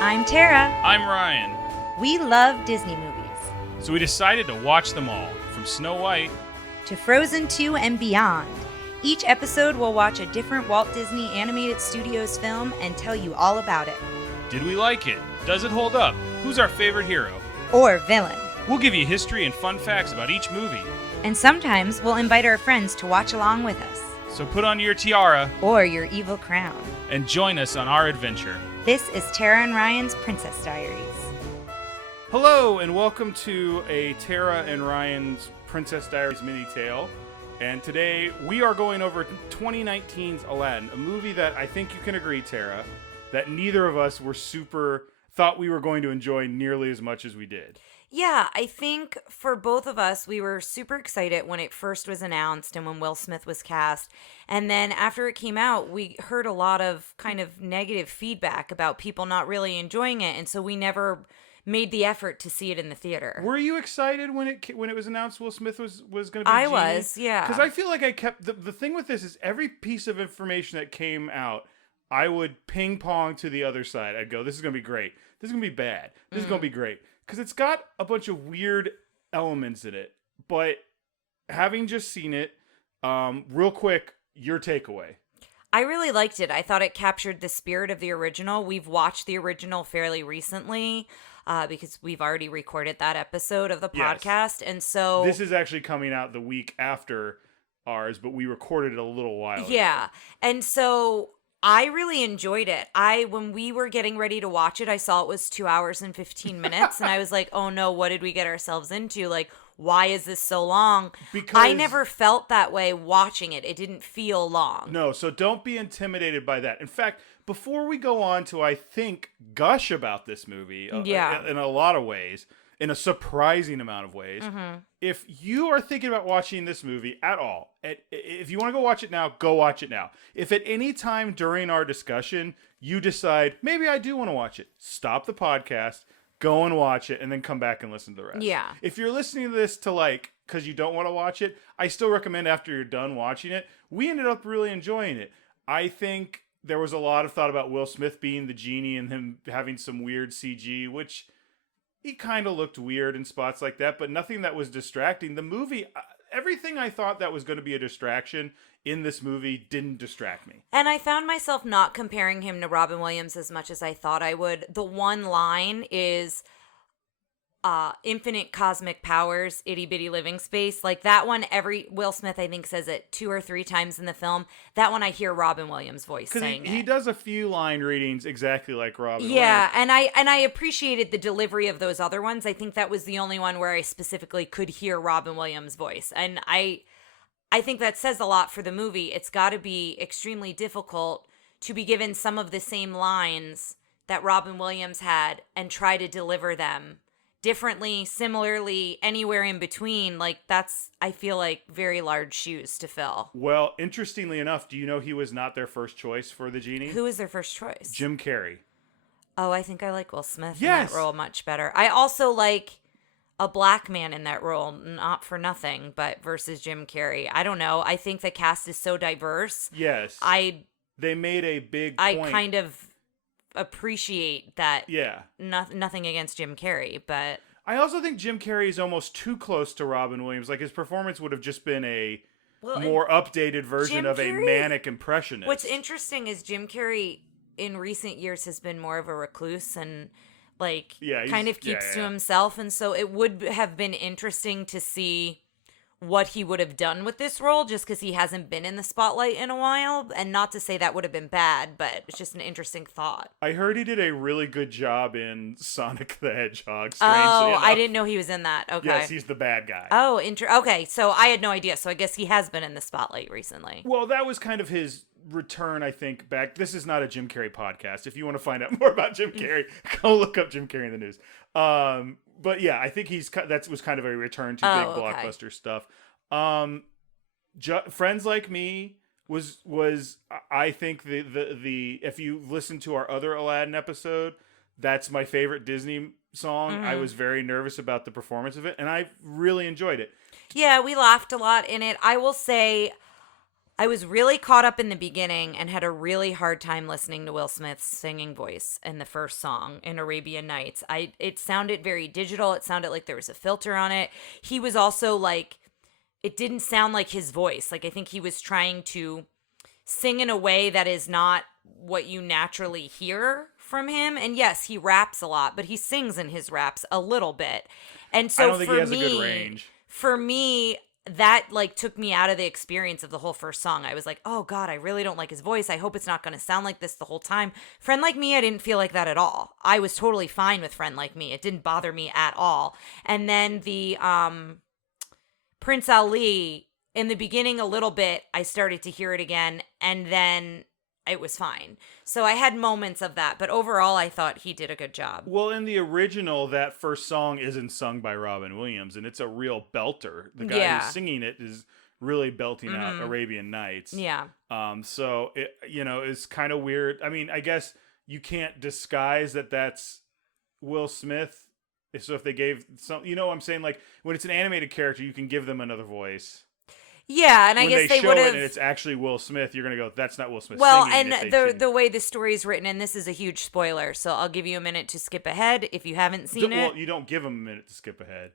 I'm Tara. I'm Ryan. We love Disney movies. So we decided to watch them all, from Snow White to Frozen 2 and beyond. Each episode will watch a different Walt Disney Animated Studios film and tell you all about it. Did we like it? Does it hold up? Who's our favorite hero? Or villain. We'll give you history and fun facts about each movie. And sometimes we'll invite our friends to watch along with us. So put on your tiara or your evil crown and join us on our adventure. This is Tara and Ryan's Princess Diaries. Hello and welcome to a Tara and Ryan's Princess Diaries MiniTale. And today we are going over 2019's Aladdin, a movie that I think you can agree, Tara, that neither of us thought we were going to enjoy nearly as much as we did. Yeah, I think for both of us, we were super excited when it first was announced and when Will Smith was cast. And then after it came out, we heard a lot of kind of negative feedback about people not really enjoying it. And so we never made the effort to see it in the theater. Were you excited when it was announced Will Smith was going to be I Genie? was, yeah. Because I feel like I kept... The thing with this is every piece of information that came out, I would ping pong to the other side. I'd go, this is going to be great. This is going to be bad. This is going to be great. Because it's got a bunch of weird elements in it. But having just seen it, real quick, your takeaway. I really liked it. I thought it captured the spirit of the original. We've watched the original fairly recently because we've already recorded that episode of the podcast. Yes. And so this is actually coming out the week after ours, but we recorded it a little while ago. Yeah. And so I really enjoyed it. When we were getting ready to watch it, I saw it was 2 hours and 15 minutes. And I was like, oh no, what did we get ourselves into? Like, why is this so long? Because I never felt that way watching it. It didn't feel long. No, so don't be intimidated by that. In fact, before we go on to, I think, gush about this movie in a lot of ways, in a surprising amount of ways, if you are thinking about watching this movie at all, if you want to go watch it now, go watch it now. If at any time during our discussion you decide, maybe I do want to watch it, stop the podcast, go and watch it, and then come back and listen to the rest. Yeah. If you're listening to this because you don't want to watch it, I still recommend after you're done watching it. We ended up really enjoying it. I think there was a lot of thought about Will Smith being the genie and him having some weird CG, which he kind of looked weird in spots like that, but nothing that was distracting. The movie, everything I thought that was going to be a distraction in this movie didn't distract me. And I found myself not comparing him to Robin Williams as much as I thought I would. The one line is infinite cosmic powers, itty bitty living space. Like that one, Will Smith, I think, says it 2 or 3 times in the film. That one I hear Robin Williams' voice saying he does a few line readings exactly like Robin Williams. Yeah, and I appreciated the delivery of those other ones. I think that was the only one where I specifically could hear Robin Williams' voice. And I think that says a lot for the movie. It's got to be extremely difficult to be given some of the same lines that Robin Williams had and try to deliver them differently, similarly, anywhere in between. Like that's, I feel like, very large shoes to fill. Well, interestingly enough, do you know he was not their first choice for the genie? Who was their first choice? Jim Carrey. Oh, I think I like Will Smith in that role much better. I also like a black man in that role, not for nothing, but versus Jim Carrey. I don't know. I think the cast is so diverse. Yes. They made a big point. I kind of appreciate that. Yeah. Nothing against Jim Carrey, but I also think Jim Carrey is almost too close to Robin Williams. Like his performance would have just been a more updated version of a manic impressionist. What's interesting is Jim Carrey in recent years has been more of a recluse and kind of keeps to himself. And so it would have been interesting to see what he would have done with this role just because he hasn't been in the spotlight in a while. And not to say that would have been bad, but it's just an interesting thought. I heard he did a really good job in Sonic the Hedgehog. I didn't know he was in that. Okay. Yes, he's the bad guy. Oh, okay. So I had no idea. So I guess he has been in the spotlight recently. Well, that was kind of his return, I think, back. This is not a Jim Carrey podcast. If you want to find out more about Jim Carrey, go look up Jim Carrey in the news. But yeah, I think that was kind of a return to big blockbuster stuff. Friends Like Me was I think the if you listen to our other Aladdin episode, that's my favorite Disney song. Mm-hmm. I was very nervous about the performance of it, and I really enjoyed it. Yeah, we laughed a lot in it. I will say I was really caught up in the beginning and had a really hard time listening to Will Smith's singing voice in the first song in Arabian Nights. It sounded very digital. It sounded like there was a filter on it. He was also like, it didn't sound like his voice. Like, I think he was trying to sing in a way that is not what you naturally hear from him. And yes, he raps a lot, but he sings in his raps a little bit. And so I don't think he has a good range. For me, that like took me out of the experience of the whole first song. I was like, oh God, I really don't like his voice. I hope it's not going to sound like this the whole time. Friend Like Me, I didn't feel like that at all. I was totally fine with Friend Like Me. It didn't bother me at all. And then the Prince Ali, in the beginning a little bit, I started to hear it again, and then it was fine. So I had moments of that, but overall I thought he did a good job. Well, in the original, that first song isn't sung by Robin Williams, and it's a real belter. The guy who's singing it is really belting out Arabian Nights. Yeah. So it, it's kind of weird. I mean, I guess you can't disguise that that's Will Smith. So if they gave some, what I'm saying, like when it's an animated character, you can give them another voice. Yeah, and I guess they would have. And it's actually Will Smith. You're gonna go, that's not Will Smith. Well, and the way the story is written, and this is a huge spoiler, so I'll give you a minute to skip ahead if you haven't seen it. Well, you don't give them a minute to skip ahead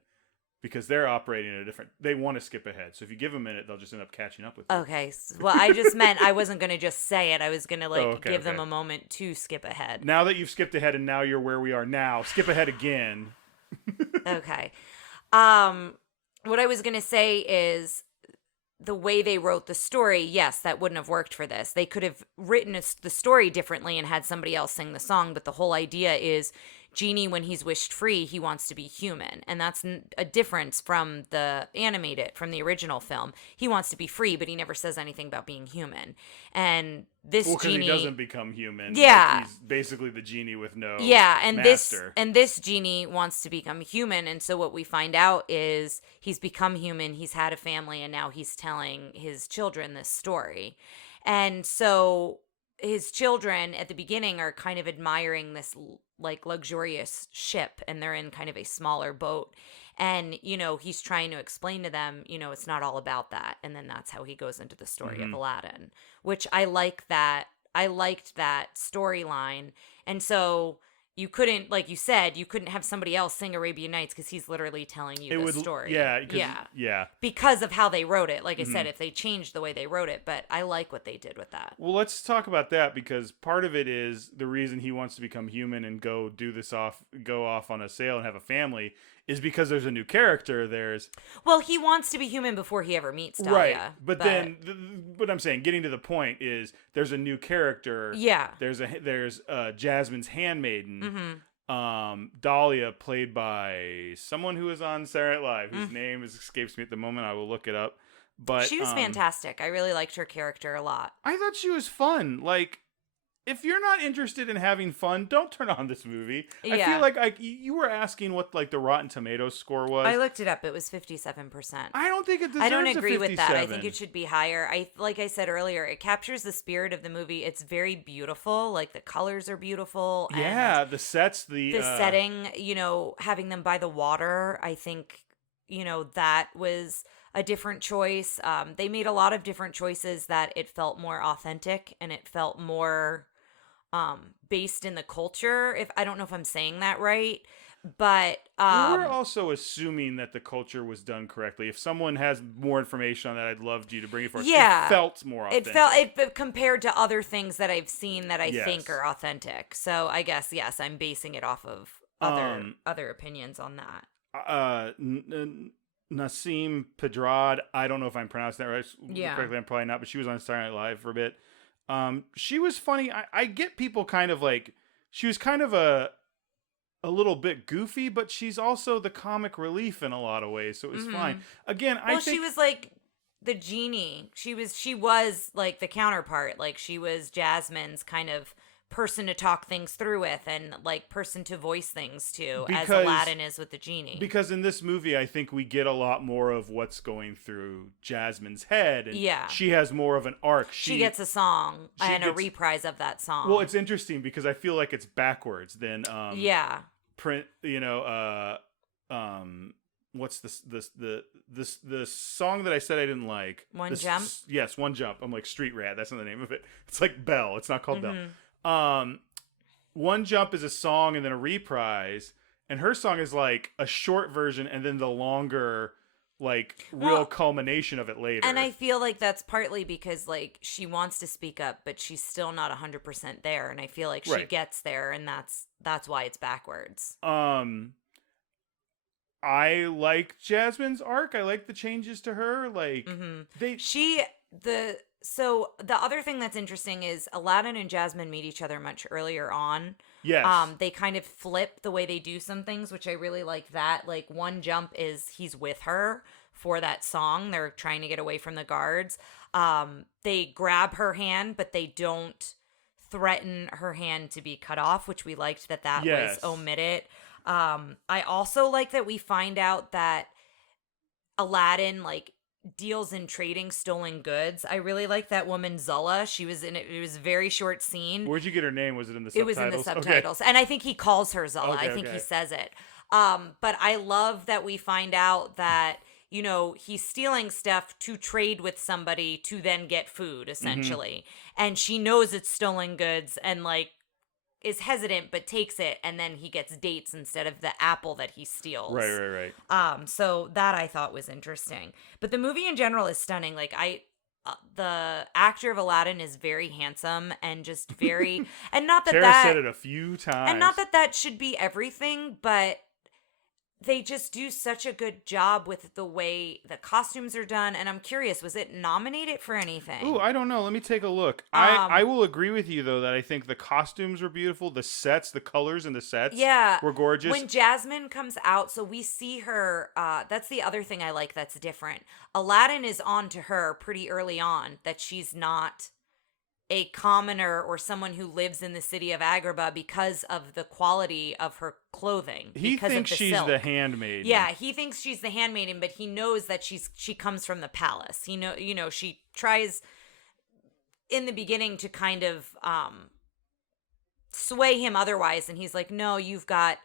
because they're operating at a different. They want to skip ahead, so if you give them a minute, they'll just end up catching up with you. Okay, well, I just meant I wasn't gonna just say it. I was gonna give them a moment to skip ahead. Now that you've skipped ahead, and now you're where we are now, skip ahead again. Okay, what I was gonna say is, the way they wrote the story, yes, that wouldn't have worked for this. They could have written the story differently and had somebody else sing the song, but the whole idea is Genie, when he's wished free, he wants to be human. And that's a difference from the from the original film. He wants to be free, but he never says anything about being human. And this Genie... because he doesn't become human. Yeah. Like he's basically the Genie with no master. This Genie wants to become human. And so what we find out is he's become human, he's had a family, and now he's telling his children this story. And so his children at the beginning are kind of admiring this like luxurious ship, and they're in kind of a smaller boat, and he's trying to explain to them it's not all about that. And then that's how he goes into the story of Aladdin, which I liked that storyline. And so you couldn't, like you said, you couldn't have somebody else sing Arabian Nights because he's literally telling you the story. Yeah. Because of how they wrote it. Like I said, if they changed the way they wrote it, but I like what they did with that. Well, let's talk about that, because part of it is the reason he wants to become human and go off on a sail and have a family is because there's a new character. Well, he wants to be human before he ever meets Dahlia. Right, but then what I'm saying, getting to the point, is there's a new character. Yeah. There's Jasmine's handmaiden. Mm-hmm. Dahlia, played by someone who is on Saturday Night Live, whose name escapes me at the moment. I will look it up. But she was fantastic. I really liked her character a lot. I thought she was fun. Like, if you're not interested in having fun, don't turn on this movie. Yeah. I feel like you were asking what like the Rotten Tomatoes score was. I looked it up. It was 57%. I don't think it deserves I don't agree with that. I think it should be higher. Like I said earlier, it captures the spirit of the movie. It's very beautiful. Like, the colors are beautiful. Yeah, the sets, the setting, having them by the water, I think, that was a different choice. They made a lot of different choices that it felt more authentic, and it felt more based in the culture. I don't know if I'm saying that right, but we're also assuming that the culture was done correctly. If someone has more information on that, I'd love you to bring it forward. Yeah, it felt more authentic. It compared to other things that I've seen that I think are authentic. So I guess yes, I'm basing it off of other opinions on that. Nasim Pedrad, I don't know if I'm pronouncing that right correctly. I'm probably not, but she was on Saturday Night Live for a bit. She was funny. I get people kind of like, she was kind of a little bit goofy, but she's also the comic relief in a lot of ways, so it was fine. Again, I think... she was like the Genie. She was like the counterpart. Like, she was Jasmine's kind of person to talk things through with, and like person to voice things to, as Aladdin is with the Genie. Because in this movie, I think we get a lot more of what's going through Jasmine's head, and she has more of an arc. She gets a song and a reprise of that song. Well, it's interesting because I feel like it's backwards than what's the song that I said I didn't like? One Jump? Yes, One Jump. I'm like Street Rat. That's not the name of it. It's like Bell. It's not called Mm-hmm. Bell. One Jump is a song and then a reprise, and her song is like a short version and then the longer, like real culmination of it later. And I feel like that's partly because like she wants to speak up, but she's still not 100% there, and I feel like she gets there, and that's why it's backwards. I like Jasmine's arc. I like the changes to her. Like So the other thing that's interesting is Aladdin and Jasmine meet each other much earlier on. Yes. They kind of flip the way they do some things, which I really like that. Like One Jump is he's with her for that song. They're trying to get away from the guards. They grab her hand, but they don't threaten her hand to be cut off, which we liked that was omitted. I also like that we find out that Aladdin like deals in trading stolen goods. I really like that woman Zulla. She was in it. It was a very short scene. Where'd you get her name? Was it in the subtitles? It was in the subtitles. Okay. And I think he calls her Zulla. Okay, I think he says it. But I love that we find out that, you know, he's stealing stuff to trade with somebody to then get food, essentially. Mm-hmm. And she knows it's stolen goods and like is hesitant but takes it, and then he gets dates instead of the apple that he steals. Right. So that I thought was interesting. But the movie in general is stunning. Like the actor of Aladdin is very handsome and just very and not that Tara said it a few times. And not that should be everything, but they just do such a good job with the way the costumes are done. And I'm curious, was it nominated for anything? Ooh, I don't know. Let me take a look. I will agree with you, though, that I think the costumes were beautiful. The sets, the colors in the sets were gorgeous. When Jasmine comes out, so we see her, that's the other thing I like that's different. Aladdin is on to her pretty early on that she's not a commoner or someone who lives in the city of Agrabah because of the quality of her clothing. He thinks she's the handmaiden. Yeah, he thinks she's the handmaiden, but he knows that she comes from the palace. She tries in the beginning to kind of sway him otherwise, and he's like, "No, you've got."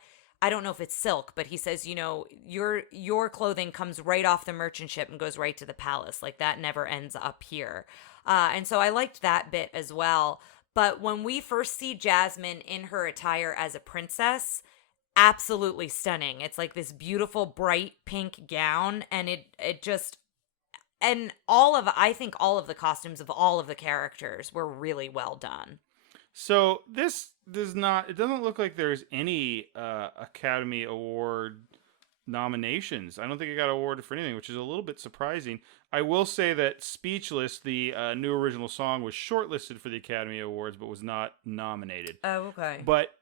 I don't know if it's silk, but he says, your clothing comes right off the merchant ship and goes right to the palace. Like that never ends up here. And so I liked that bit as well. But when we first see Jasmine in her attire as a princess, absolutely stunning. It's like this beautiful bright pink gown, and it just, and I think all of the costumes of all of the characters were really well done. So this it doesn't look like there's any Academy Award nominations. I don't think it got awarded for anything, which is a little bit surprising. I will say that Speechless, the new original song, was shortlisted for the Academy Awards, but was not nominated. Oh, okay. But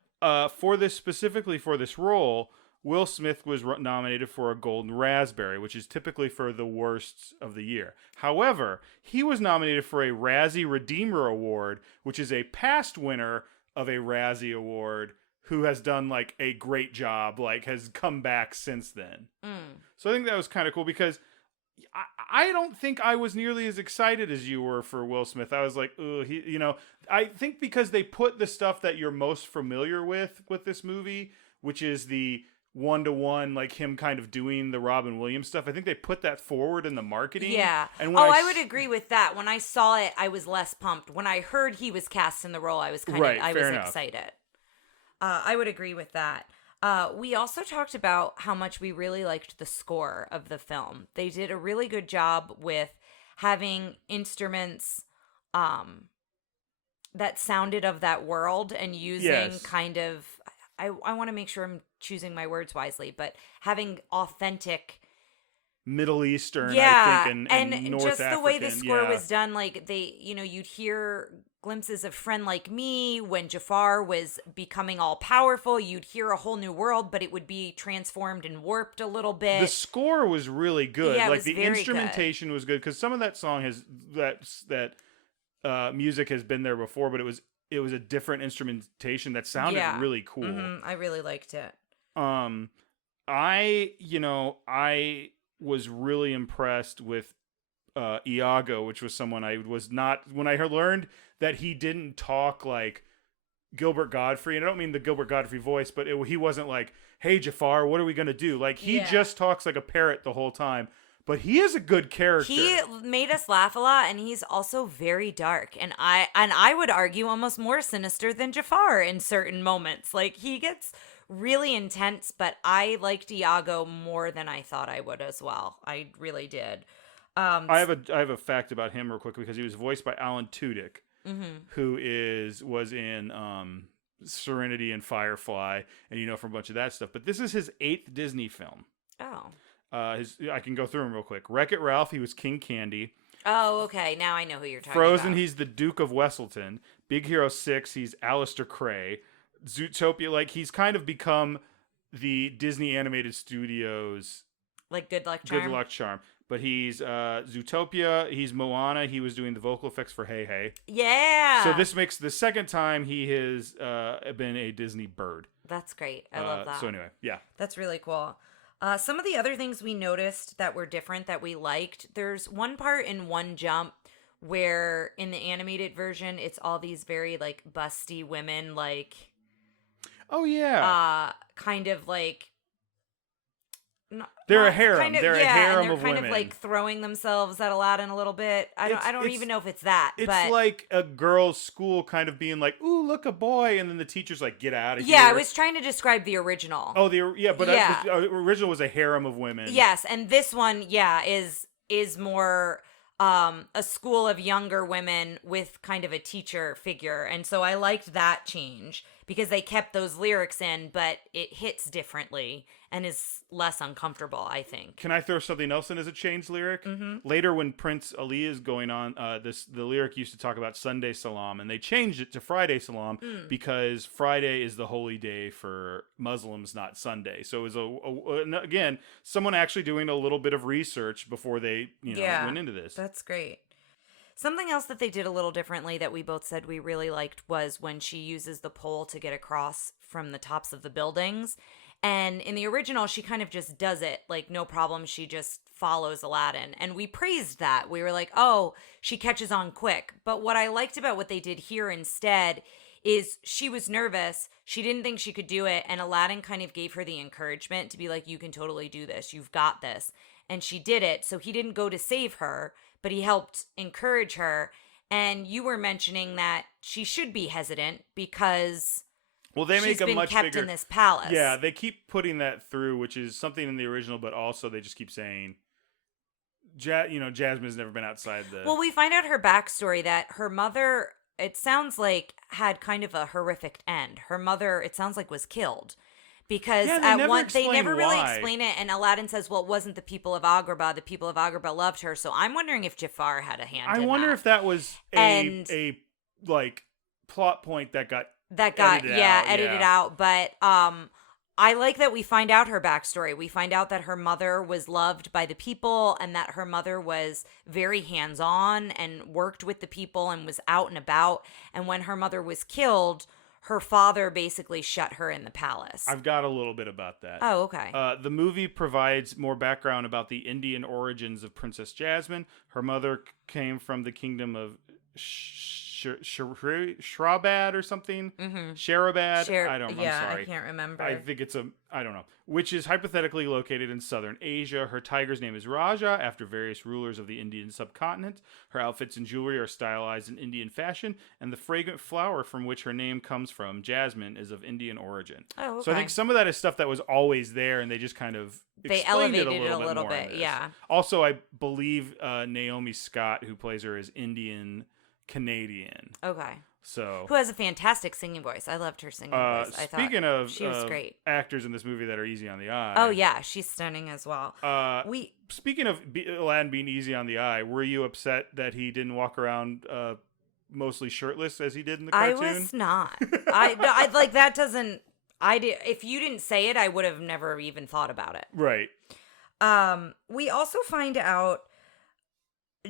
specifically for this role, Will Smith was nominated for a Golden Raspberry, which is typically for the worst of the year. However, he was nominated for a Razzie Redeemer Award, which is a past winner of a Razzie Award who has done like a great job, like has come back since then. So I think that was kind of cool because I don't think I was nearly as excited as you were for Will Smith. I was like, I think because they put the stuff that you're most familiar with this movie, which is the one-to-one, like him kind of doing the Robin Williams stuff. I think they put that forward in the marketing. Yeah. And I would agree with that. When I saw it, I was less pumped. When I heard he was cast in the role, I was excited. I would agree with that. We also talked about how much we really liked the score of the film. They did a really good job with having instruments that sounded of that world and using kind of, I want to make sure I'm choosing my words wisely, but having authentic Middle Eastern, I think, and North just African, the way the score was done, like you'd hear glimpses of Friend Like Me when Jafar was becoming all powerful. You'd hear a whole new world, but it would be transformed and warped a little bit. The score was really good. Yeah, like the instrumentation was good because some of that song has that music has been there before, but it was a different instrumentation that sounded really cool. Mm-hmm. I really liked it. I was really impressed with Iago, which was someone I was not, when I learned that he didn't talk like Gilbert Gottfried. And I don't mean the Gilbert Gottfried voice, but he wasn't like, hey, Jafar, what are we going to do? Like, he just talks like a parrot the whole time. But he is a good character. He made us laugh a lot, and he's also very dark. And I would argue almost more sinister than Jafar in certain moments. Like, he gets really intense, but I liked Iago more than I thought I would as well. I really did. I have a fact about him real quick because he was voiced by Alan Tudyk, who was in Serenity and Firefly, and from a bunch of that stuff. But this is his 8th Disney film. Oh. I can go through them real quick. Wreck-It Ralph, he was King Candy. Oh, okay. Now I know who you're talking Frozen, about. he's the Duke of Wesselton. Big Hero 6, he's Alistair Cray. Zootopia, like, he's kind of become the Disney Animated Studios... Like Good Luck Charm? Good Luck Charm. But he's Zootopia, he's Moana, he was doing the vocal effects for Hey Hey. Yeah! So this makes the second time he has been a Disney bird. That's great. I love that. So anyway, yeah. That's really cool. Some of the other things we noticed that were different that we liked, there's one part in One Jump where in the animated version, it's all these very, like, busty women, like... Oh, yeah. Kind of, like... They're a harem. They're a harem of women. They're kind of like throwing themselves at Aladdin a little bit. I don't even know if it's that. It's but like a girls' school kind of being like, "Ooh, look, a boy," and then the teacher's like, "Get out of here." Yeah, I was trying to describe the original. Oh, the original was a harem of women. Yes, and this one, is more a school of younger women with kind of a teacher figure, and so I liked that change because they kept those lyrics in, but it hits differently and is less uncomfortable, I think. Can I throw something else in as a changed lyric? Mm-hmm. Later, when Prince Ali is going on, the lyric used to talk about Sunday Salam, and they changed it to Friday Salam because Friday is the holy day for Muslims, not Sunday. So it was again someone actually doing a little bit of research before they went into this. That's great. Something else that they did a little differently that we both said we really liked was when she uses the pole to get across from the tops of the buildings. And in the original, she kind of just does it, like, no problem. She just follows Aladdin. And we praised that. We were like, oh, she catches on quick. But what I liked about what they did here instead is she was nervous. She didn't think she could do it. And Aladdin kind of gave her the encouragement to be like, you can totally do this. You've got this. And she did it. So he didn't go to save her, but he helped encourage her. And you were mentioning that she should be hesitant because... Well, they make a much bigger... She's been kept in this palace. Yeah, they keep putting that through, which is something in the original, but also they just keep saying, Jasmine's never been outside the... Well, we find out her backstory that her mother, it sounds like, had kind of a horrific end. Her mother, it sounds like, was killed. Because they never really explain it, and Aladdin says, well, it wasn't the people of Agrabah. The people of Agrabah loved her. So I'm wondering if Jafar had a hand in that. I wonder if that was a plot point that got edited out. But I like that we find out her backstory. We find out that her mother was loved by the people and that her mother was very hands-on and worked with the people and was out and about. And when her mother was killed, her father basically shut her in the palace. I've got a little bit about that. Oh, okay. The movie provides more background about the Indian origins of Princess Jasmine. Her mother came from the kingdom of Shrabad or something. Mm-hmm. Sharabad. I'm sorry. I can't remember. I think it's I don't know. Which is hypothetically located in southern Asia. Her tiger's name is Raja, after various rulers of the Indian subcontinent. Her outfits and jewelry are stylized in Indian fashion, and the fragrant flower from which her name comes from, Jasmine, is of Indian origin. Oh, okay. So I think some of that is stuff that was always there, and they just kind of elevated it a little bit. Yeah. Also, I believe Naomi Scott, who plays her, is Indian Canadian. Okay. So who has a fantastic singing voice. I loved her singing voice. Speaking of she was great. Actors in this movie that are easy on the eye. Oh yeah, she's stunning as well. Speaking of Aladdin being easy on the eye, were you upset that he didn't walk around mostly shirtless as he did in the cartoon? I was not. I like that doesn't. If you didn't say it, I would have never even thought about it. Right. We also find out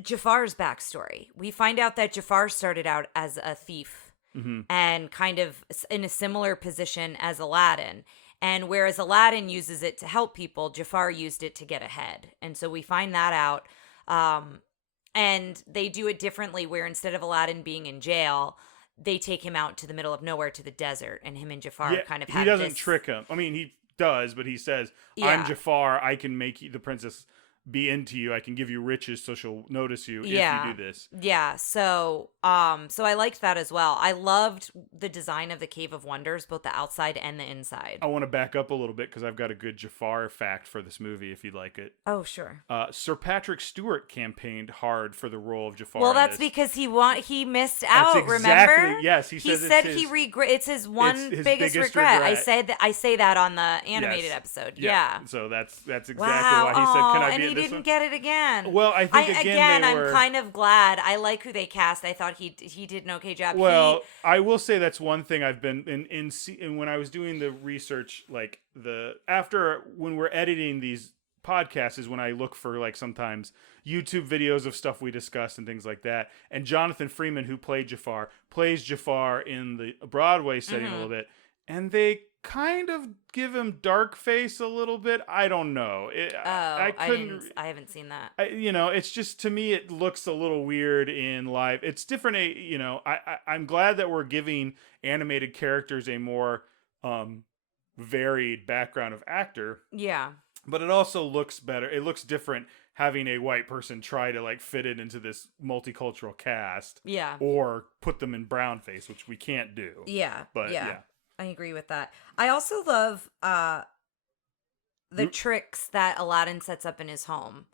Jafar's backstory. We find out that Jafar started out as a thief and kind of in a similar position as Aladdin. And whereas Aladdin uses it to help people, Jafar used it to get ahead. And so we find that out. And they do it differently where instead of Aladdin being in jail, they take him out to the middle of nowhere to the desert, and him and Jafar kind of have he doesn't trick him. I mean, he does, but he says, "I'm Jafar. I can make the princess be into you. I can give you riches so she'll notice you if you do this." Yeah. So I liked that as well. I loved the design of the Cave of Wonders, both the outside and the inside. I want to back up a little bit because I've got a good Jafar fact for this movie if you'd like it. Oh, sure. Sir Patrick Stewart campaigned hard for the role of Jafar. Well, that's because he missed out, that's remember? Exactly, yes. He said it's his his biggest regret. I say that on the animated episode. Yeah. So that's exactly why he said, "Can I be in this one?" And he didn't get it again. Well, I think I'm kind of glad. I like who they cast. I thought he did an okay job. Well, I will say that's one thing I've been in when I was doing the research, like when we're editing these podcasts is when I look for like sometimes YouTube videos of stuff we discussed and things like that. And Jonathan Freeman, who played Jafar, plays Jafar in the Broadway setting a little bit, and they kind of give him dark face a little bit. I don't know. I haven't seen that. It's just, to me, it looks a little weird in live. It's different. I'm glad that we're giving animated characters a more varied background of actor. Yeah. But it also looks better. It looks different having a white person try to like fit it into this multicultural cast. Yeah. Or put them in brown face, which we can't do. Yeah. But yeah. I agree with that. I also love the tricks that Aladdin sets up in his home.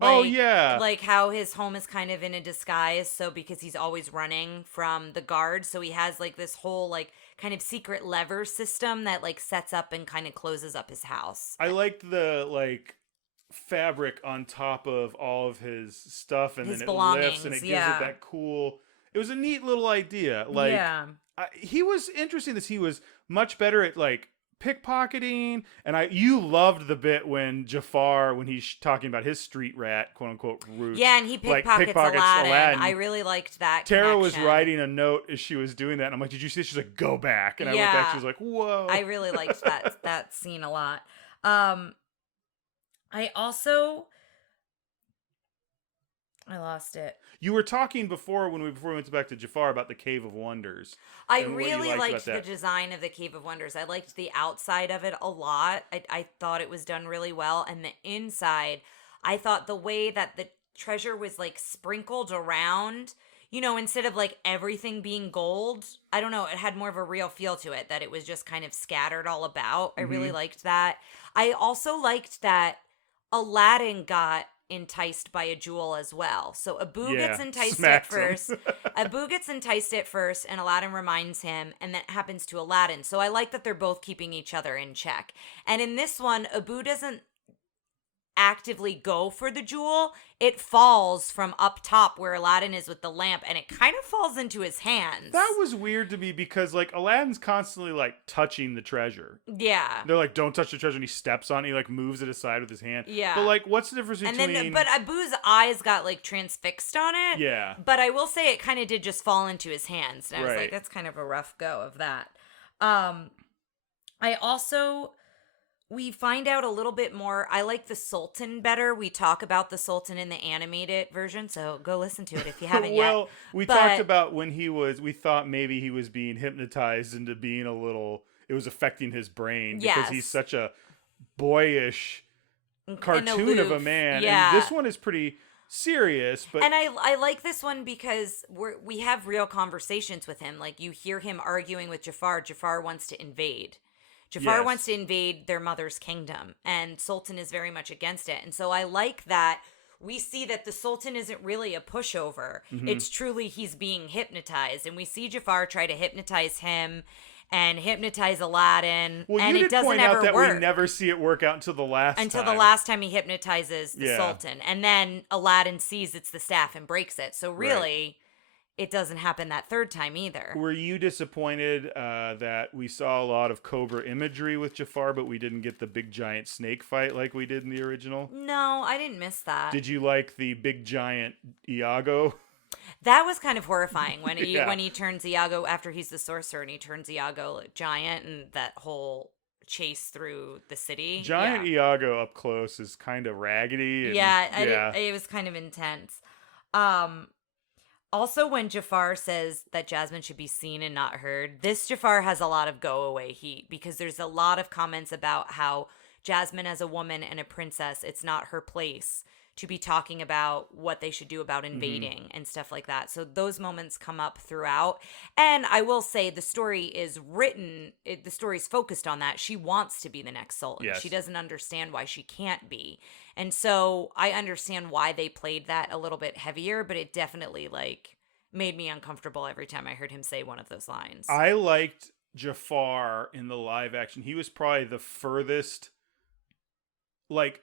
Like how his home is kind of in a disguise, so because he's always running from the guards, so he has like this whole like kind of secret lever system that like sets up and kind of closes up his house. I liked the like fabric on top of all of his stuff, and then it lifts and it gives it that cool. It was a neat little idea. Like he was interesting. He was much better at like pickpocketing, and you loved the bit when Jafar, when he's talking about his street rat, quote unquote, roots. Yeah, and he pickpockets Aladdin. I really liked that. Tara was writing a note as she was doing that, and I'm like, "Did you see?" She's like, "Go back," and I went back. She was like, "Whoa!" I really liked that scene a lot. I lost it. You were talking before we went back to Jafar about the Cave of Wonders. I really liked the design of the Cave of Wonders. I liked the outside of it a lot. I thought it was done really well. And the inside, I thought the way that the treasure was like sprinkled around, instead of like everything being gold, I don't know, it had more of a real feel to it, that it was just kind of scattered all about. I really liked that. I also liked that Aladdin got enticed by a jewel as well. So Abu gets enticed at first. Abu gets enticed at first, and Aladdin reminds him, and that happens to Aladdin. So I like that they're both keeping each other in check. And in this one, Abu doesn't actively go for the jewel. It falls from up top where Aladdin is with the lamp, and it kind of falls into his hands. That was weird to me because like Aladdin's constantly like touching the treasure. Yeah. They're like, "Don't touch the treasure," and he steps on it, he like moves it aside with his hand. Yeah. But like, what's the difference between... But Abu's eyes got like transfixed on it. Yeah. But I will say it kind of did just fall into his hands. And I was like, that's kind of a rough go of that. We find out a little bit more. I like the Sultan better. We talk about the Sultan in the animated version, so go listen to it if you haven't yet. Well, we talked about when we thought maybe he was being hypnotized into being it was affecting his brain because he's such a boyish cartoon of a man. Yeah. And this one is pretty serious, but... And I like this one because we have real conversations with him. Like, you hear him arguing with Jafar. Jafar wants to invade. Jafar wants to invade their mother's kingdom, and Sultan is very much against it. And so I like that we see that the Sultan isn't really a pushover. Mm-hmm. It's truly he's being hypnotized. And we see Jafar try to hypnotize him and hypnotize Aladdin, and it doesn't ever work. We never see it work out until the last time he hypnotizes the Sultan. And then Aladdin sees it's the staff and breaks it. So really... It doesn't happen that third time either. Were you disappointed that we saw a lot of Cobra imagery with Jafar, but we didn't get the big giant snake fight like we did in the original? No, I didn't miss that. Did you like the big giant Iago? That was kind of horrifying when he turns Iago, after he's the sorcerer, and he turns Iago giant, and that whole chase through the city. Giant Iago up close is kind of raggedy. It was kind of intense. Also, when Jafar says that Jasmine should be seen and not heard, this Jafar has a lot of go away heat because there's a lot of comments about how Jasmine, as a woman and a princess, it's not her place to be talking about what they should do about invading and stuff like that. So those moments come up throughout. And I will say the story is written, the story's focused on that. She wants to be the next Sultan. Yes. She doesn't understand why she can't be. And so I understand why they played that a little bit heavier, but it definitely like made me uncomfortable every time I heard him say one of those lines. I liked Jafar in the live action. He was probably the furthest, like,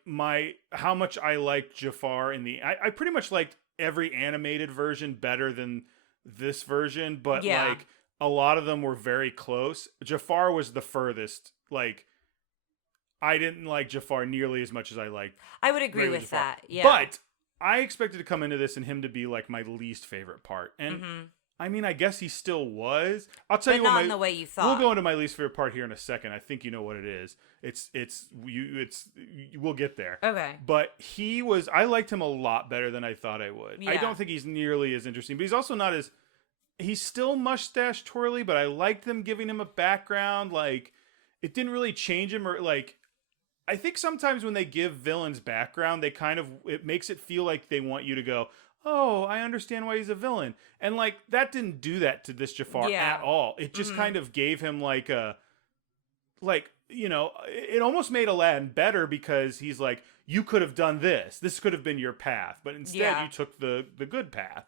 how much I liked Jafar in I pretty much liked every animated version better than this version, but like a lot of them were very close. Jafar was the furthest. Like, I didn't like Jafar nearly as much as I liked. I would agree with Jafar. that. Yeah. But I expected to come into this and him to be like my least favorite part. And I mean, I guess he still was. I'll tell you what, not in the way you thought. We'll go into my least favorite part here in a second. I think you know what it is. We'll get there. Okay. But I liked him a lot better than I thought I would. Yeah. I don't think he's nearly as interesting, but he's also not as, he's still mustache twirly, but I liked them giving him a background. Like, it didn't really change him, or like, I think sometimes when they give villains background, it makes it feel like they want you to go, oh, I understand why he's a villain. And like, that didn't do that to this Jafar at all. It just kind of gave him like it almost made Aladdin better because he's like, you could have done this. This could have been your path. But instead you took the good path,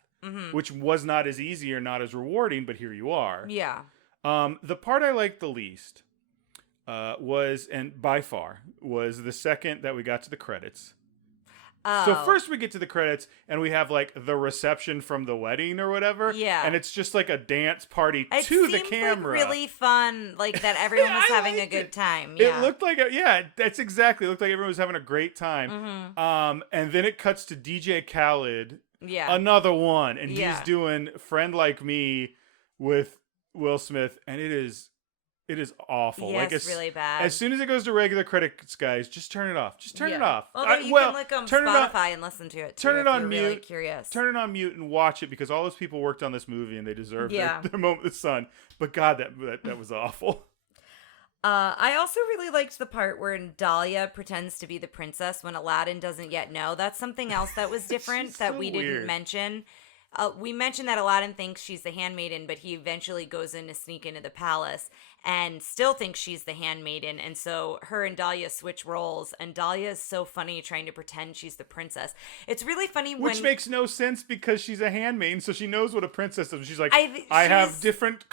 which was not as easy or not as rewarding, but here you are. Yeah. The part I liked the least was, and by far, was the second that we got to the credits. Oh. So first we get to the credits and we have like the reception from the wedding or whatever. Yeah. And it's just like a dance party to the camera. Like really fun, like that everyone was having a good time. Yeah. It looked like that's exactly. It looked like everyone was having a great time. And then it cuts to DJ Khaled. Yeah. Another one, and he's doing "Friend Like Me" with Will Smith, and it is awful. Yeah, like, it's really bad. As soon as it goes to regular credits, guys, just turn it off. Just turn it off. Although you can look on Spotify and listen to it too. Turn it on mute. Really curious. Turn it on mute and watch it, because all those people worked on this movie and they deserve their moment in the sun. But God, that was awful. I also really liked the part where Dahlia pretends to be the princess when Aladdin doesn't yet know. That's something else that was different that we didn't mention. We mentioned that Aladdin thinks she's the handmaiden, but he eventually goes in to sneak into the palace and still thinks she's the handmaiden. And so her and Dahlia switch roles, and Dahlia is so funny trying to pretend she's the princess. It's really funny Which makes no sense because she's a handmaiden, so she knows what a princess is. She's like, I have different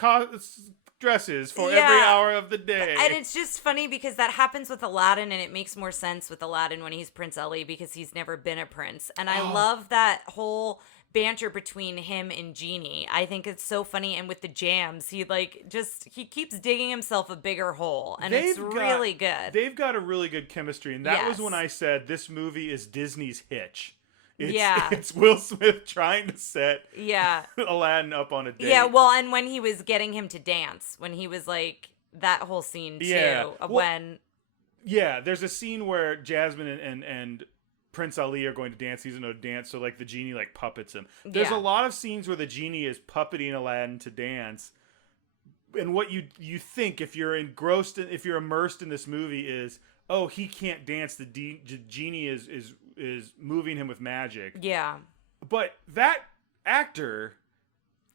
dresses for every hour of the day. And it's just funny because that happens with Aladdin, and it makes more sense with Aladdin when he's Prince Ali because he's never been a prince. And I love that whole banter between him and Genie. I think it's so funny, and with the jams, he keeps digging himself a bigger hole, and it's really good. They've got a really good chemistry, and that was when I said this movie is Disney's Hitch. It's Will Smith trying to set Aladdin up on a date. Yeah, well, and when he was getting him to dance, when he was like, that whole scene too, there's a scene where Jasmine and Prince Ali are going to dance. He doesn't know to dance, so like the genie like puppets him. There's a lot of scenes where the genie is puppeting Aladdin to dance, and what you think if you're immersed in this movie is, oh, he can't dance. The genie is moving him with magic. Yeah, but that actor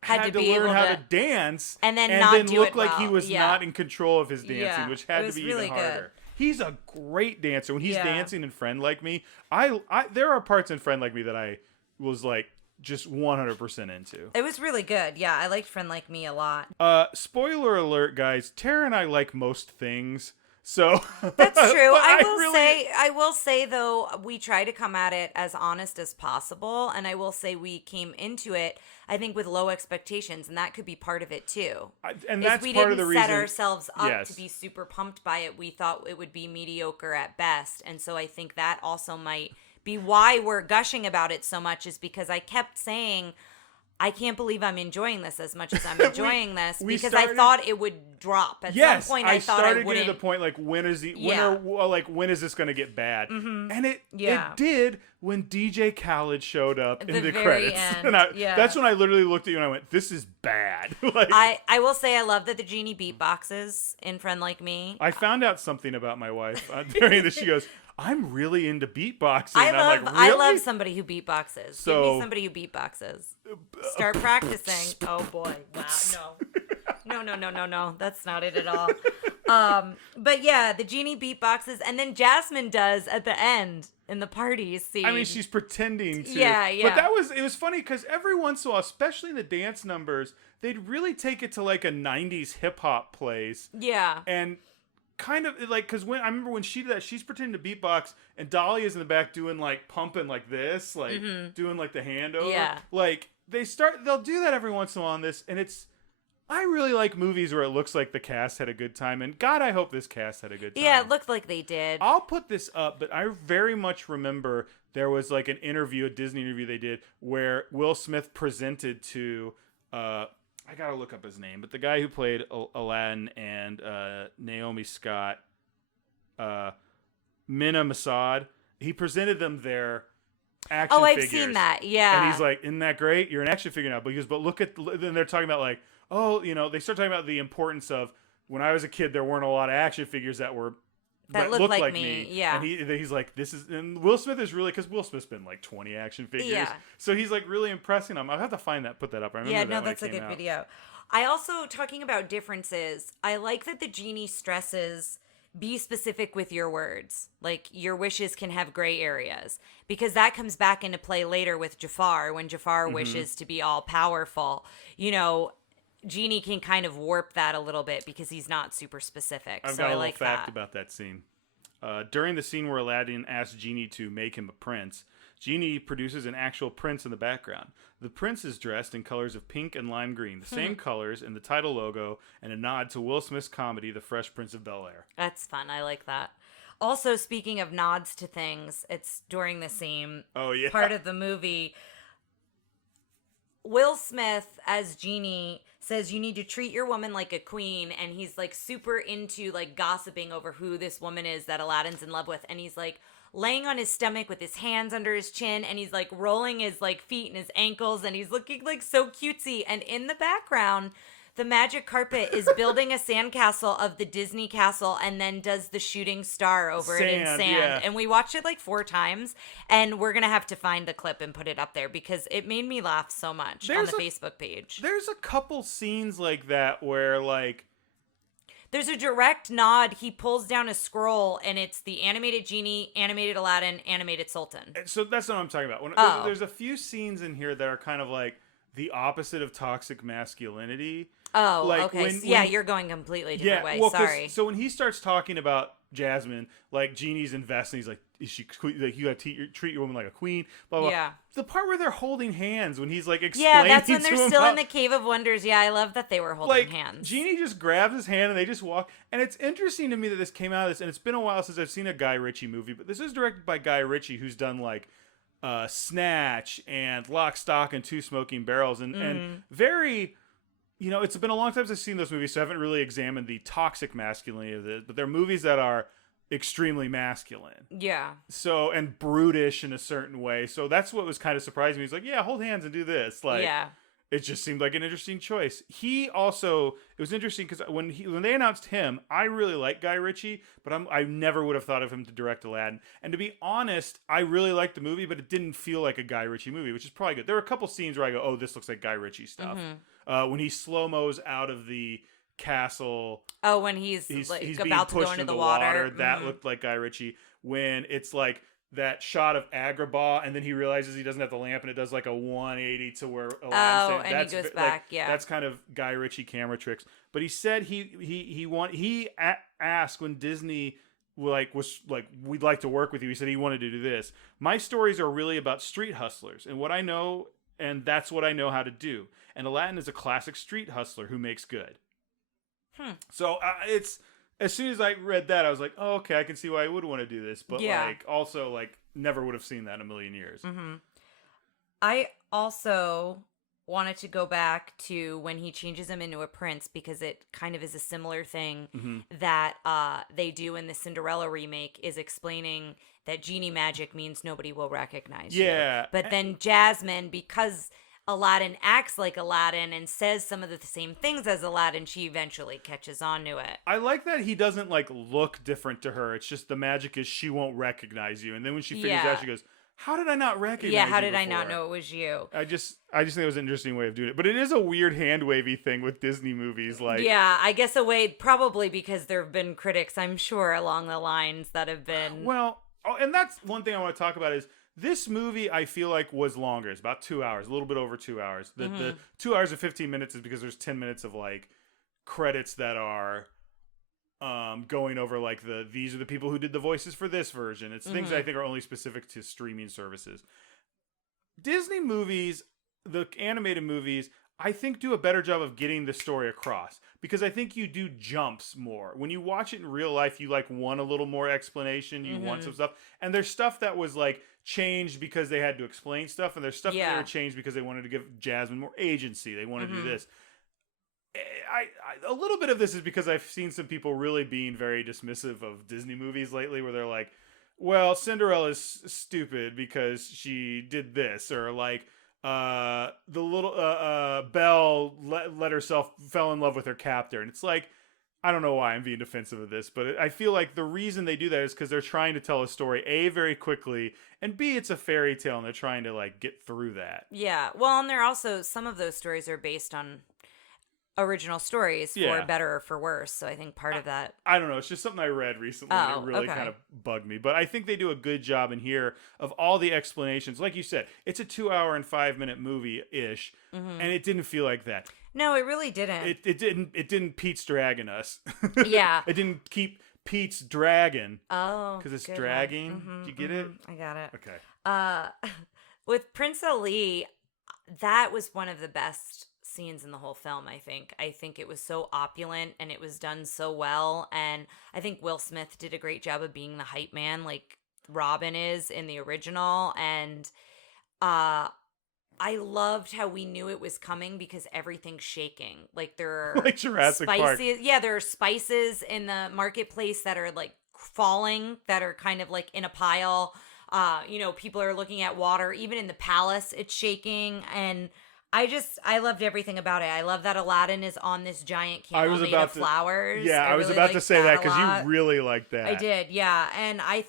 had to learn how to dance and then look like he was not in control of his dancing, which had to be really even harder. Good. He's a great dancer. When he's dancing in Friend Like Me, there are parts in Friend Like Me that I was like just 100% into. It was really good. Yeah, I liked Friend Like Me a lot. Spoiler alert, guys. Tara and I like most things. So that's true. I will say though, we try to come at it as honest as possible, and I will say we came into it, I think, with low expectations, and that could be part of it too. And that's part of the reason we didn't set ourselves up to be super pumped by it. We thought it would be mediocre at best, and so I think that also might be why we're gushing about it so much, is because I kept saying, I can't believe I'm enjoying this as much as I'm enjoying this because I thought it would drop at some point. I thought started getting to the point like when is this going to get bad? And it did when DJ Khaled showed up in the credits. And that's when I literally looked at you and I went, "This is bad." Like, I will say I love that the genie beatboxes in Friend Like Me. I found out something about my wife during this. She goes, "I'm really into beatboxing." I love somebody who beatboxes. So, give me somebody who beatboxes. Start practicing. Oh boy. Wow. No. That's not it at all. But yeah, the genie beatboxes, and then Jasmine does at the end in the party scene. I mean, she's pretending to. Yeah. But it was funny because every once in a while, especially in the dance numbers, they'd really take it to like a 90s hip hop place. Yeah. And kind of like, because I remember when she did that, she's pretending to beatbox, and Dolly is in the back doing like pumping like this, like doing like the handover. Yeah. Like they'll do that every once in a while in this, and I really like movies where it looks like the cast had a good time, and God, I hope this cast had a good time. Yeah, it looked like they did. I'll put this up, but I very much remember there was like an interview, a Disney interview they did, where Will Smith presented to, I gotta look up his name, but the guy who played Aladdin and Naomi Scott, Mina Masad, he presented them their action figures. I've seen that, yeah. And he's like, "Isn't that great? You're an action figure now." But he goes, "But look at," then they're talking about like, oh, they start talking about the importance of when I was a kid, there weren't a lot of action figures that looked like me. Yeah. And he's like, and Will Smith is really, because Will Smith's been like 20 action figures. Yeah. So he's like really impressing them. I'll have to put that up. I remember that's a good video. I also, talking about differences, I like that the genie stresses be specific with your words. Like, your wishes can have gray areas, because that comes back into play later with Jafar, when Jafar wishes to be all powerful. Genie can kind of warp that a little bit because he's not super specific. I've got a little fact about that scene. During the scene where Aladdin asks Genie to make him a prince, Genie produces an actual prince in the background. The prince is dressed in colors of pink and lime green, the same colors in the title logo, and a nod to Will Smith's comedy, The Fresh Prince of Bel-Air. That's fun. I like that. Also, speaking of nods to things, it's during the same part of the movie. Will Smith, as Genie, says you need to treat your woman like a queen, and he's like super into like gossiping over who this woman is that Aladdin's in love with, and he's like laying on his stomach with his hands under his chin, and he's like rolling his like feet and his ankles, and he's looking like so cutesy. And in the background, the magic carpet is building a sandcastle of the Disney castle, and then does the shooting star over it in sand. Yeah. And we watched it like 4 times, and we're going to have to find the clip and put it up there because it made me laugh so much on the Facebook page. There's a couple scenes like that where like... There's a direct nod. He pulls down a scroll, and it's the animated Genie, animated Aladdin, animated Sultan. So that's what I'm talking about. There's a few scenes in here that are kind of like the opposite of toxic masculinity. Oh, like okay. You're going completely different way. Sorry. So when he starts talking about Jasmine, like Genie's investing, he's like, "Is she like you got to treat your woman like a queen?" Blah blah. Yeah. The part where they're holding hands when he's like explaining. Yeah, that's when they're still in the Cave of Wonders. Yeah, I love that they were holding hands. Genie just grabs his hand and they just walk. And it's interesting to me that this came out of this, and it's been a while since I've seen a Guy Ritchie movie, but this is directed by Guy Ritchie, who's done like Snatch and Lock, Stock, and Two Smoking Barrels, and very. It's been a long time since I've seen those movies, so I haven't really examined the toxic masculinity of it. But they're movies that are extremely masculine. Yeah. So, and brutish in a certain way. So that's what was kind of surprising me. He's like, yeah, hold hands and do this. Like, yeah. It just seemed like an interesting choice. He also, it was interesting because when they announced him, I really like Guy Ritchie, but I never would have thought of him to direct Aladdin. And to be honest, I really liked the movie, but it didn't feel like a Guy Ritchie movie, which is probably good. There were a couple scenes where I go, oh, this looks like Guy Ritchie stuff. When he slow-mos out of the castle. Oh, when he's about to go into the water. That looked like Guy Ritchie. When it's like that shot of Agrabah, and then he realizes he doesn't have the lamp, and it does like a 180 to where Aladdin's and he goes back. Yeah, that's kind of Guy Ritchie camera tricks. But he said he asked when Disney was like, we'd like to work with you. He said he wanted to do this. My stories are really about street hustlers and what I know, and that's what I know how to do. And Aladdin is a classic street hustler who makes good. So it's, as soon as I read that, I was like, oh, okay, I can see why I would want to do this. But also never would have seen that in a million years. I also wanted to go back to when he changes him into a prince, because it kind of is a similar thing that they do in the Cinderella remake, is explaining that genie magic means nobody will recognize you. But then Jasmine, because Aladdin acts like Aladdin and says some of the same things as Aladdin, she eventually catches on to it. I like that he doesn't like look different to her. It's just the magic is she won't recognize you. And then when she figures out, she goes, how did I not recognize you? Yeah, how did I not know it was you? I just think it was an interesting way of doing it. But it is a weird hand wavy thing with Disney movies. Like, yeah, I guess a way, probably because there have been critics, I'm sure, along the lines that have been... Well, and that's one thing I want to talk about is this movie, I feel like, was longer. It's about 2 hours, a little bit over 2 hours. The 2 hours and 15 minutes is because there's 10 minutes of, like, credits that are... going over like these are the people who did the voices for this version. It's things that I think are only specific to streaming services. Disney movies, the animated movies, I think do a better job of getting the story across, because I think you do jumps more. When you watch it in real life, you like want a little more explanation. You want some stuff, and there's stuff that was like changed because they had to explain stuff, and there's stuff that were changed because they wanted to give Jasmine more agency. They wanted to do this. A little bit of this is because I've seen some people really being very dismissive of Disney movies lately, where they're like, well, Cinderella's stupid because she did this, or like the little Belle fell in love with her captor, and it's like, I don't know why I'm being defensive of this, but I feel like the reason they do that is because they're trying to tell a story, A, very quickly, and B, it's a fairy tale, and they're trying to like get through that. Yeah, well, and they're also, some of those stories are based on original stories, for better or for worse. So I think part of that, I don't know, it's just something I read recently and it really kind of bugged me. But I think they do a good job in here of all the explanations. Like you said, it's a 2 hour and 5 minute movie ish, and it didn't feel like that. No, it really didn't. It didn't Pete's dragging us. Yeah. It didn't keep Pete's dragging. Oh, because it's dragging. Did you get it? I got it. Okay. With Prince Ali, that was one of the best scenes in the whole film. I think it was so opulent and it was done so well, and I think Will Smith did a great job of being the hype man like Robin is in the original, and I loved how we knew it was coming because everything's shaking. Like there are like Jurassic Park. Yeah, there are spices in the marketplace that are like falling, that are kind of like in a pile. People are looking at water. Even in the palace, it's shaking, and I loved everything about it. I love that Aladdin is on this giant camel made of flowers. Yeah, I was really about to say that because you really liked that. I did, yeah. And I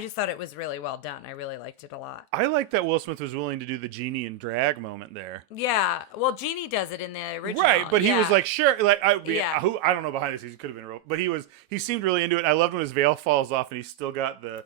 just thought it was really well done. I really liked it a lot. I like that Will Smith was willing to do the genie and drag moment there. Yeah, well, Genie does it in the original. Right, but he was like, sure. Like, I don't know behind the scenes, he could have been real, but he seemed really into it. I loved when his veil falls off and he's still got the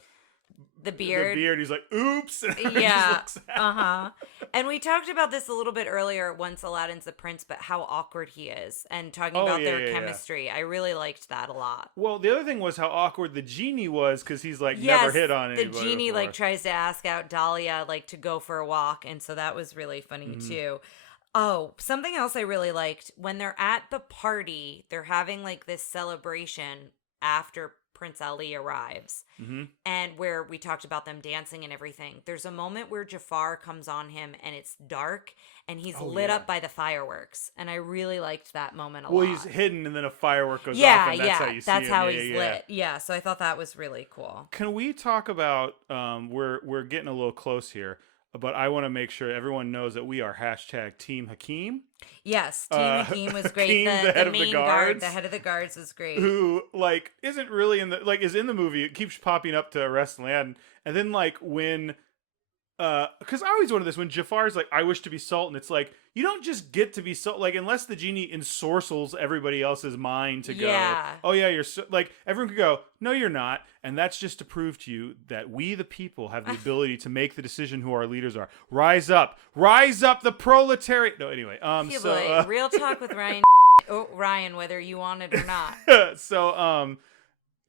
beard. He's like, oops. Yeah. And we talked about this a little bit earlier once Aladdin's the prince, but how awkward he is, and talking about their chemistry. I really liked that a lot. Well, the other thing was how awkward the genie was, because he's like never hit on anybody. The genie before. like tries to ask out Dahlia like to go for a walk, and so that was really funny too. Oh, something else I really liked, when they're at the party, they're having like this celebration after Prince Ali arrives, and where we talked about them dancing and everything. There's a moment where Jafar comes on him and it's dark and he's lit up by the fireworks, and I really liked that moment a lot. Well, he's hidden and then a firework goes off, and that's how you see him. That's how he's lit. Yeah, so I thought that was really cool. Can we talk about we're getting a little close here, but I want to make sure everyone knows that we are #Team Hakeem. Yes, Team Hakeem was great. The main guard, the head of the guards, was great. Who like isn't really is in the movie. It keeps popping up to arrest Aladdin, and then like when, because I always wonder this, when Jafar's like, I wish to be Sultan. It's like, you don't just get to be Sultan, like, unless the genie ensorcels everybody else's mind to go, oh yeah, you're like, everyone could go, no, you're not. And that's just to prove to you that we, the people, have the ability to make the decision who our leaders are. Rise up, the proletariat. No, anyway, real talk with Ryan. Ryan, whether you want it or not. So,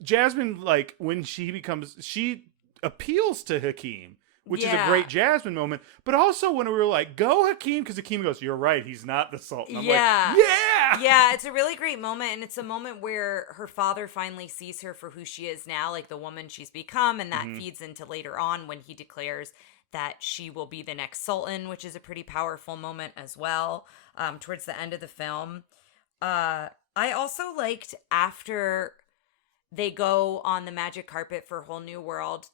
Jasmine, like, when she appeals to Hakeem, which is a great Jasmine moment, but also when we were like, go Hakeem, because Hakeem goes, you're right, he's not the Sultan. I'm like, yeah, it's a really great moment, and it's a moment where her father finally sees her for who she is now, like the woman she's become, and that feeds into later on when he declares that she will be the next sultan, which is a pretty powerful moment as well, towards the end of the film. I also liked after they go on the magic carpet for Whole New World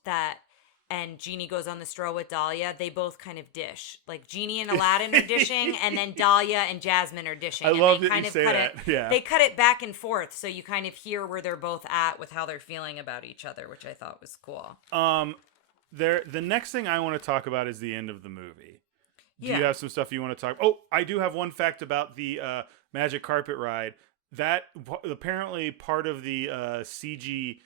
and Genie goes on the stroll with Dahlia, they both kind of dish. Like Genie and Aladdin are dishing, and then Dahlia and Jasmine are dishing. I love that you say that. Yeah. They cut it back and forth, so you kind of hear where they're both at with how they're feeling about each other, which I thought was cool. The next thing I want to talk about is the end of the movie. Do Yeah. you have some stuff you want to talk? Oh, I do have one fact about the magic carpet ride. That apparently part of the CG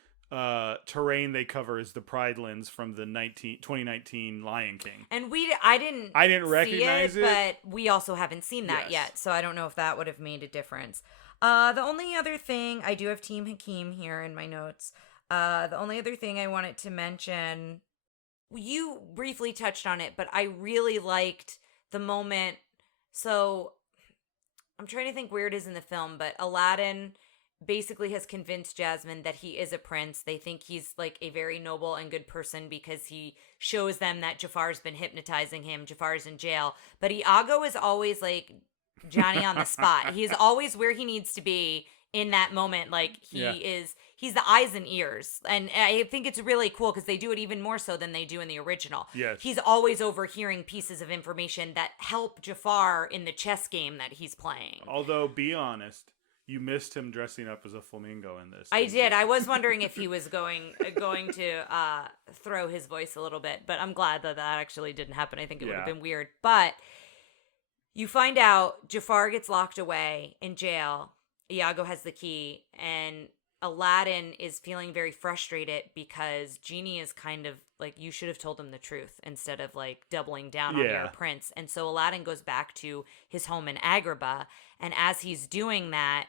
terrain they cover is the Pride Lens from the 2019 Lion King. And I didn't recognize see it, but we also haven't seen that yet, so I don't know if that would have made a difference. The only other thing, I do have Team Hakeem here in my notes. The only other thing I wanted to mention, you briefly touched on it, but I really liked the moment. So I'm trying to think where it is in the film, but Aladdin basically has convinced Jasmine that he is a prince. They think he's like a very noble and good person because he shows them that Jafar's been hypnotizing him. Jafar's in jail. But Iago is always like Johnny on the spot. He's always where he needs to be in that moment. Like he's the eyes and ears. And I think it's really cool because they do it even more so than they do in the original. Yes. He's always overhearing pieces of information that help Jafar in the chess game that he's playing. Although, be honest, you missed him dressing up as a flamingo in this. I did. I was wondering if he was going to throw his voice a little bit, but I'm glad that actually didn't happen. I think it would have been weird. But you find out Jafar gets locked away in jail. Iago has the key, and Aladdin is feeling very frustrated because Genie is kind of like, you should have told him the truth instead of like doubling down on your prince. And so Aladdin goes back to his home in Agrabah, and as he's doing that,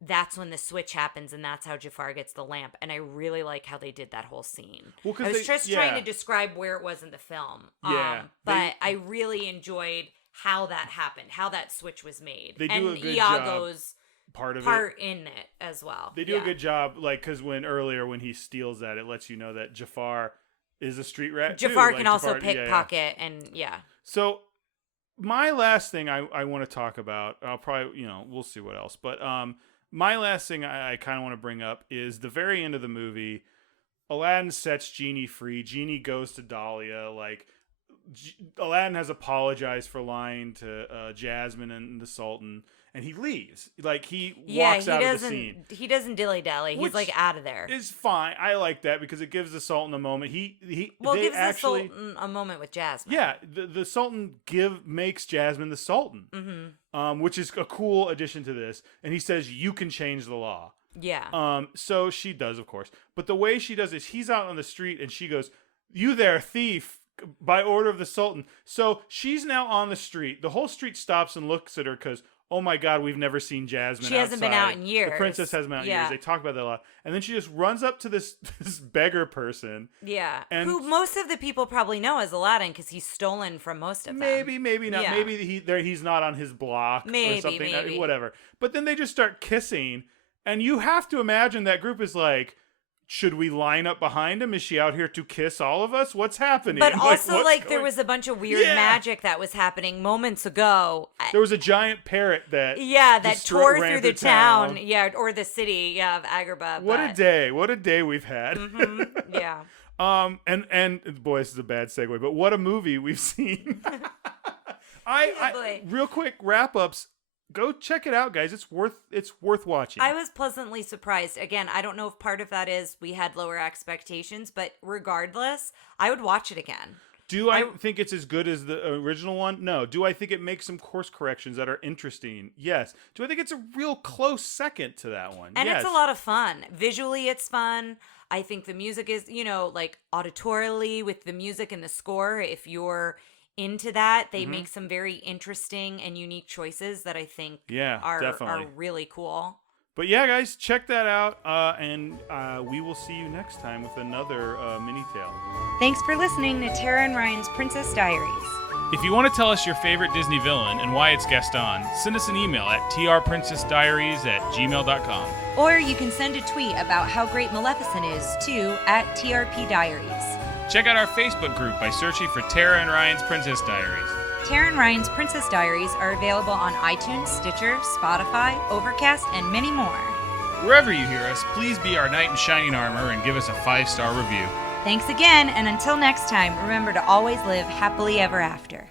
that's when the switch happens, and that's how Jafar gets the lamp. And I really like how they did that whole scene. Well, I was just trying to describe where it was in the film. But I really enjoyed how that happened, how that switch was made. They do and a good Iago's part in it as well. They do a good job, like, because when he steals that, it lets you know that Jafar is a street rat. Jafar can also pickpocket, and So my last thing I want to talk about, I'll probably, we'll see what else, but my last thing I kind of want to bring up is the very end of the movie. Aladdin sets Genie free. Genie goes to Dahlia. Like, Aladdin has apologized for lying to Jasmine and the Sultan, and he leaves. Like, he walks out of the scene. He doesn't dilly-dally. He's like out of there. It's fine. I like that because it gives the Sultan a moment. Gives the Sultan a moment with Jasmine. Yeah, the Sultan makes Jasmine the Sultan, which is a cool addition to this. And he says, you can change the law. Yeah. So she does, of course. But the way she does is he's out on the street and she goes, you there, thief, by order of the Sultan. So she's now on the street. The whole street stops and looks at her because, oh my God, we've never seen Jasmine. She hasn't been out in years. The princess hasn't been out in years. They talk about that a lot. And then she just runs up to this beggar person. Yeah. Who most of the people probably know as Aladdin because he's stolen from most of them. Maybe not. Yeah. Maybe he's not on his block or something. Maybe. Whatever. But then they just start kissing. And you have to imagine that group is like, should we line up behind him? Is she out here to kiss all of us? What's happening? But also, there was a bunch of weird magic that was happening moments ago. There was a giant parrot that tore through the town. Yeah, or the city of Agrabah. What a day. What a day we've had. Yeah. And boy, this is a bad segue, but what a movie we've seen. Real quick wrap-ups. Go check it out, guys. It's worth watching. I was pleasantly surprised. Again, I don't know if part of that is we had lower expectations, but regardless, I would watch it again. Do I think it's as good as the original one? No. Do I think it makes some course corrections that are interesting? Yes. Do I think it's a real close second to that one? And yes. It's a lot of fun. Visually, it's fun. I think the music is, like auditorily with the music and the score, if you're into that, they make some very interesting and unique choices that I think are really cool. But yeah, guys, check that out, and we will see you next time with another MiniTale. Thanks for listening to Tara and Ryan's Princess Diaries. If you want to tell us your favorite Disney villain and why it's Gaston, send us an email at trprincessdiaries@gmail.com. Or you can send a tweet about how great Maleficent is to @TRPDiaries. Check out our Facebook group by searching for Tara and Ryan's Princess Diaries. Tara and Ryan's Princess Diaries are available on iTunes, Stitcher, Spotify, Overcast, and many more. Wherever you hear us, please be our knight in shining armor and give us a 5-star review. Thanks again, and until next time, remember to always live happily ever after.